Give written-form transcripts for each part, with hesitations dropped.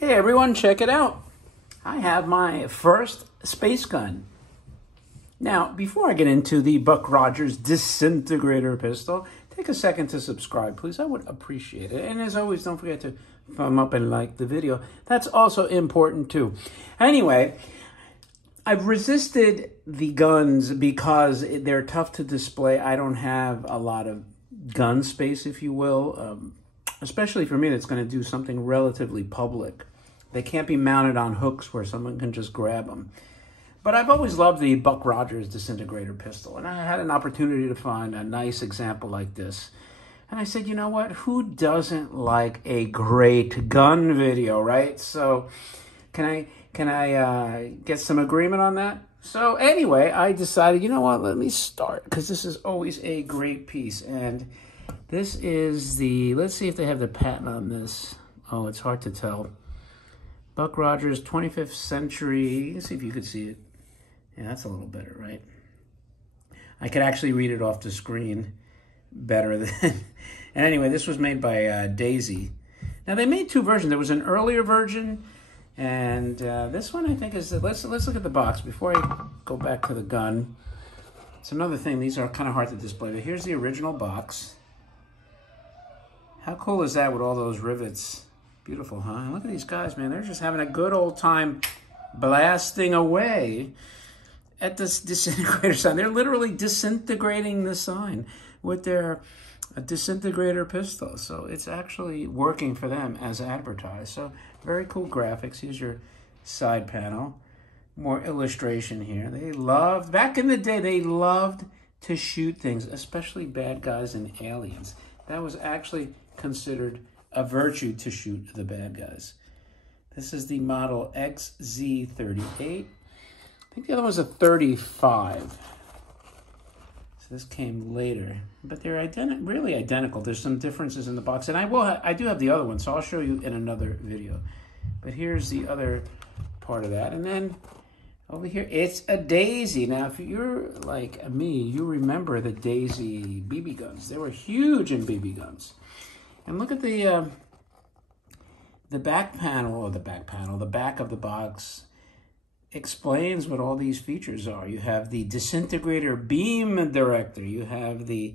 Hey everyone, check it out. I have my first space gun. Now, before I get into the Buck Rogers Disintegrator Pistol, take a second to subscribe, please. I would appreciate it. And as always, don't forget to thumb up and like the video. That's also important too. Anyway, I've resisted the guns because they're tough to display. I don't have a lot of gun space, if you will, especially for me that's going to do something relatively public. They can't be mounted on hooks where someone can just grab them. But I've always loved the Buck Rogers Disintegrator Pistol, and I had an opportunity to find a nice example like this. And I said, you know what? Who doesn't like a great gun video, right? So can I get some agreement on that? So anyway, I decided, you know what? Let me start, because this is always a great piece. And this is the, let's see if they have the patent on this. Oh, it's hard to tell. Buck Rogers, 25th century. Let's see if you could see it. Yeah, that's a little better, right? I could actually read it off the screen better than... And anyway, this was made by Daisy. Now, they made two versions. There was an earlier version, and this one, I think, is... Let's look at the box before I go back to the gun. It's another thing. These are kind of hard to display, but here's the original box. How cool is that with all those rivets? Beautiful, huh? Look at these guys, man. They're just having a good old time blasting away at this disintegrator sign. They're literally disintegrating the sign with their disintegrator pistol. So it's actually working for them as advertised. So very cool graphics. Here's your side panel. More illustration here. They loved, back in the day, they loved to shoot things, especially bad guys and aliens. That was actually considered a virtue to shoot the bad guys. This is the model XZ-38. I think the other one's a 35. So this came later, but they're really identical. There's some differences in the box, and I do have the other one, so I'll show you in another video. But here's the other part of that, and then over here it's a Daisy. Now, if you're like me, you remember the Daisy BB guns. They were huge in BB guns. And look at the back panel, or the back of the box explains what all these features are. You have the disintegrator beam director. You have the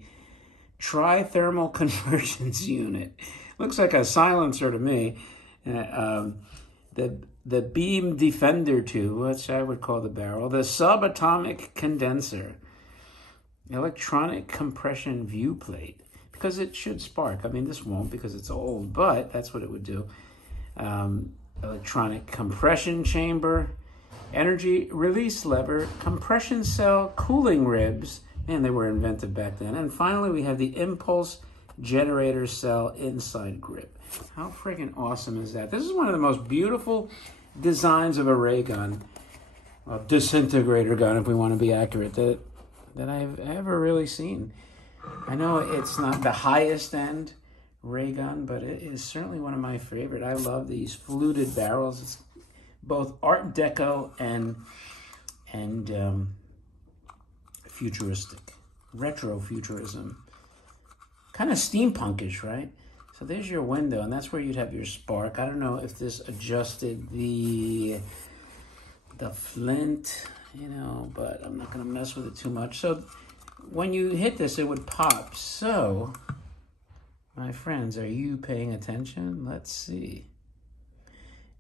trithermal conversions unit. Looks like a silencer to me. The beam defender tube, which I would call the barrel. The subatomic condenser. Electronic compression view plate. Because it should spark. I mean, this won't because it's old, but that's what it would do. Electronic compression chamber, energy release lever, compression cell, cooling ribs. Man, they were inventive back then. And finally, we have the impulse generator cell inside grip. How freaking awesome is that? This is one of the most beautiful designs of a ray gun, a disintegrator gun, if we want to be accurate, that I've ever really seen. I know it's not the highest end ray gun, but it is certainly one of my favorite. I love these fluted barrels. It's both Art Deco and futuristic, retro futurism, kind of steampunkish, right? So there's your window, and that's where you'd have your spark. I don't know if this adjusted the flint, you know, but I'm not going to mess with it too much. So when you hit this, it would pop. So, my friends, are you paying attention? Let's see.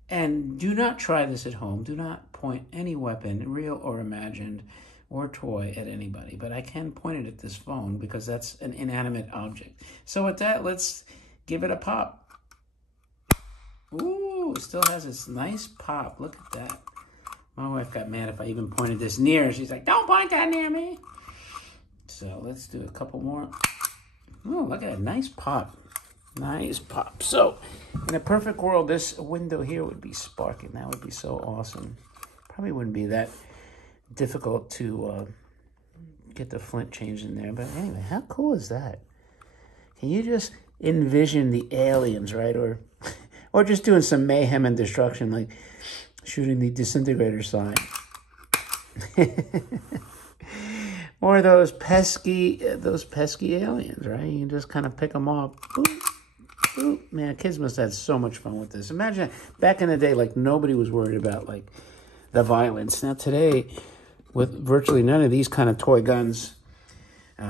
And do not try this at home. Do not point any weapon, real or imagined, or toy at anybody. But I can point it at this phone because that's an inanimate object. So with that, let's give it a pop. Ooh, it still has this nice pop. Look at that. My wife got mad if I even pointed this near her. She's like, don't point that near me. So let's do a couple more. Oh, look at that. Nice pop. Nice pop. So in a perfect world, this window here would be sparking. That would be so awesome. Probably wouldn't be that difficult to get the flint changed in there. But anyway, how cool is that? Can you just envision the aliens, right? Or just doing some mayhem and destruction, like shooting the disintegrator sign. Or those pesky aliens, right? You can just kind of pick them off. Boop. Ooh, man, kids must have had so much fun with this. Imagine back in the day, like nobody was worried about like the violence. Now today, with virtually none of these kind of toy guns,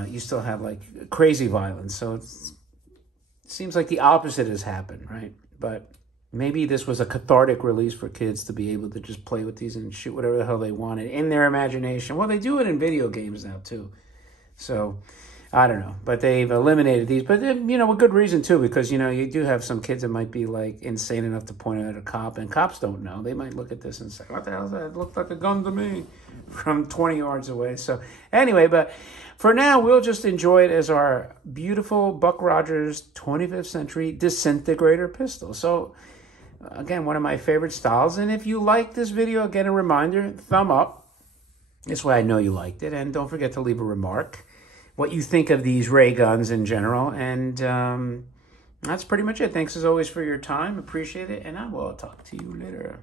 you still have like crazy violence. So it seems like the opposite has happened, right? But maybe this was a cathartic release for kids to be able to just play with these and shoot whatever the hell they wanted in their imagination. Well, they do it in video games now too. So I don't know, but they've eliminated these, but you know, with good reason too, because you know, you do have some kids that might be like insane enough to point it at a cop, and cops don't know. They might look at this and say, what the hell is that? It looked like a gun to me from 20 yards away. So anyway, but for now, we'll just enjoy it as our beautiful Buck Rogers 25th century disintegrator pistol. So again, one of my favorite styles. And if you like this video, again, a reminder, thumb up. This way I know you liked it. And don't forget to leave a remark, what you think of these ray guns in general. And that's pretty much it. Thanks as always for your time. Appreciate it. And I will talk to you later.